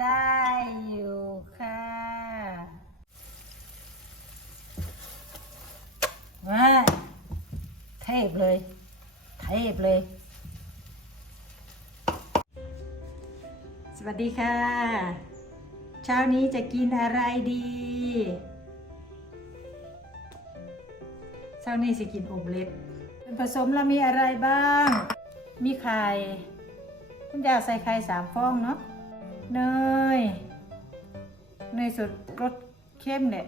ได้อยู่ค่ะว้าเทพเลย เทพเลย สวัสดีค่ะ เช้านี้จะกินอะไรดีเช้านี้จะกินโอมเล็ตเป็นผสมแล้วมีอะไรบ้าง มีไข่ คุณยาใส่ไข่สามฟองเนาะเนยเนยสดรสเข้มเนี่ย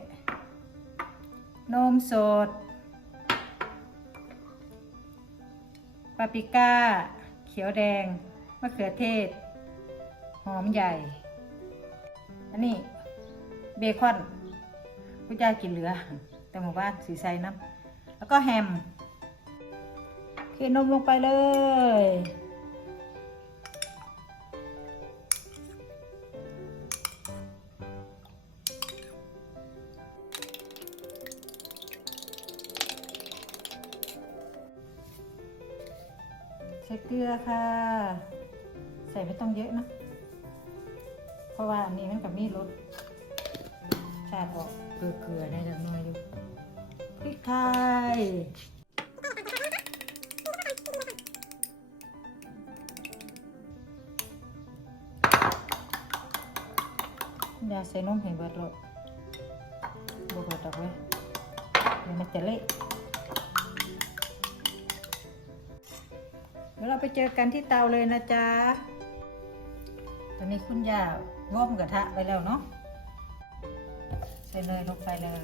นมสดปาปริก้า เขียวแดง มะเขือเทศ หอมใหญ่ อันนี้เบคอนคุณยายกินเหลือ แต่หมู่บ้านสีใสน้ำแล้วก็แฮมเคนมลงไปเลย เกลือค่ะ ใส่ไม่ต้องเยอะนะ เพราะว่าอันนี้มันกับมีรสชาติออกเกลือๆได้จักหน่อยอยู่พริกไทยอย่าใส่นมให้เบิดหรอกบ่เบิดดอกเว้ยเดี๋ยวมันจะเละ เราไปเจอกันที่เตาเลยนะจ๊ะ ตอนนี้คุณย่าว่อมกระทะไปแล้วเนาะ ใส่เนยลงไปเลย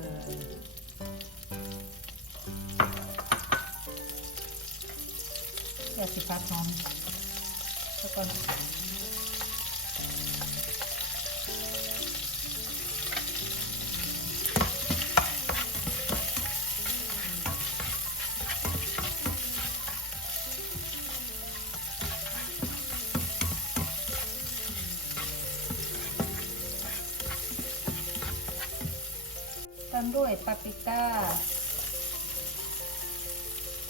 อยากสิพักหอมแล้วก่ามด้วยปาปริก้า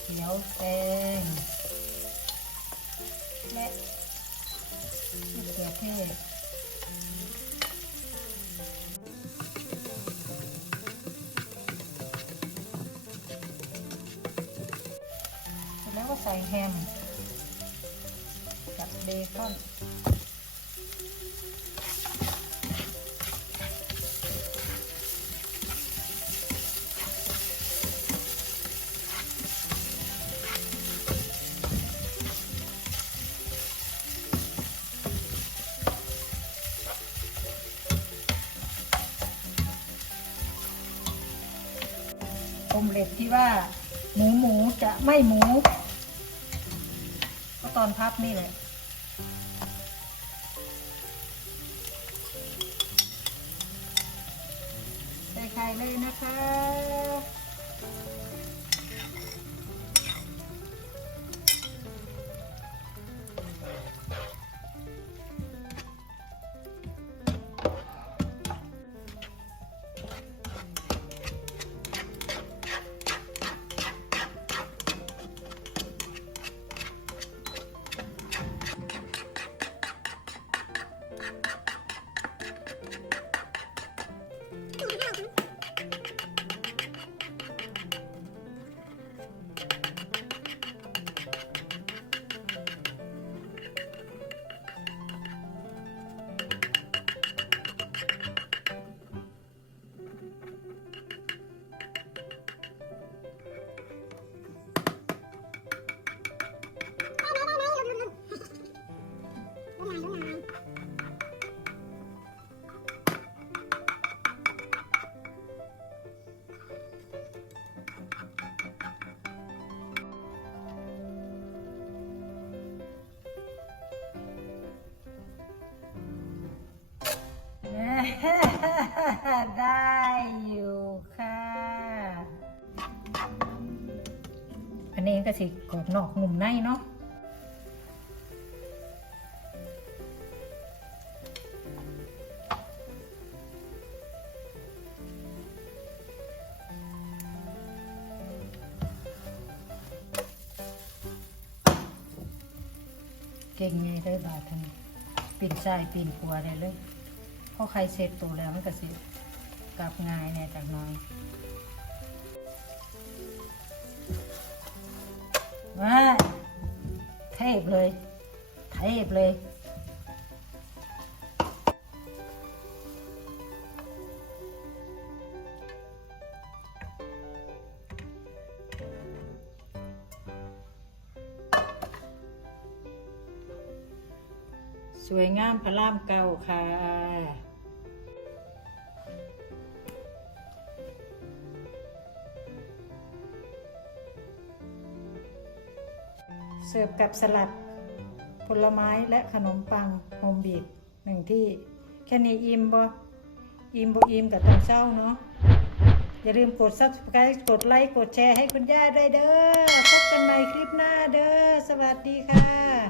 เขียวแดงและมะเขือเทศเสร็จแล้วก็ใส่แฮมกับเบคอน อมเล็ตที่ว่า หมูหมูจะไม่หมู ก็ตอนพับนี่แหละใส่ไข่เลยนะคะ ได้อยู่ค่ะอันนี้ก็สิกรอบนอกนุ่มในเนาะเก่งไงได้บาทเท่านี้ปีนซ้ายปีนขวาได้เลย พราะใครเสร็จตัวแล้วมันก็สิกลับง่ายแน่จากน้อยว้าเทพเลยเทพเลยสวยงามพระรามเก่าค่ะ สิร์ฟกับสลัด ผลไม้และขนมปังโฮมบีดหนึ่งที่ แค่นี้อิ่มบ่อิ่มบ่อิ่มกับตอนเช้าเนาะอย่าลืมกด subscribe กดไลค์ กดแชร์ให้คุณย่าด้วยเด้อ พบกันใหม่คลิปหน้าเด้อ สวัสดีค่ะ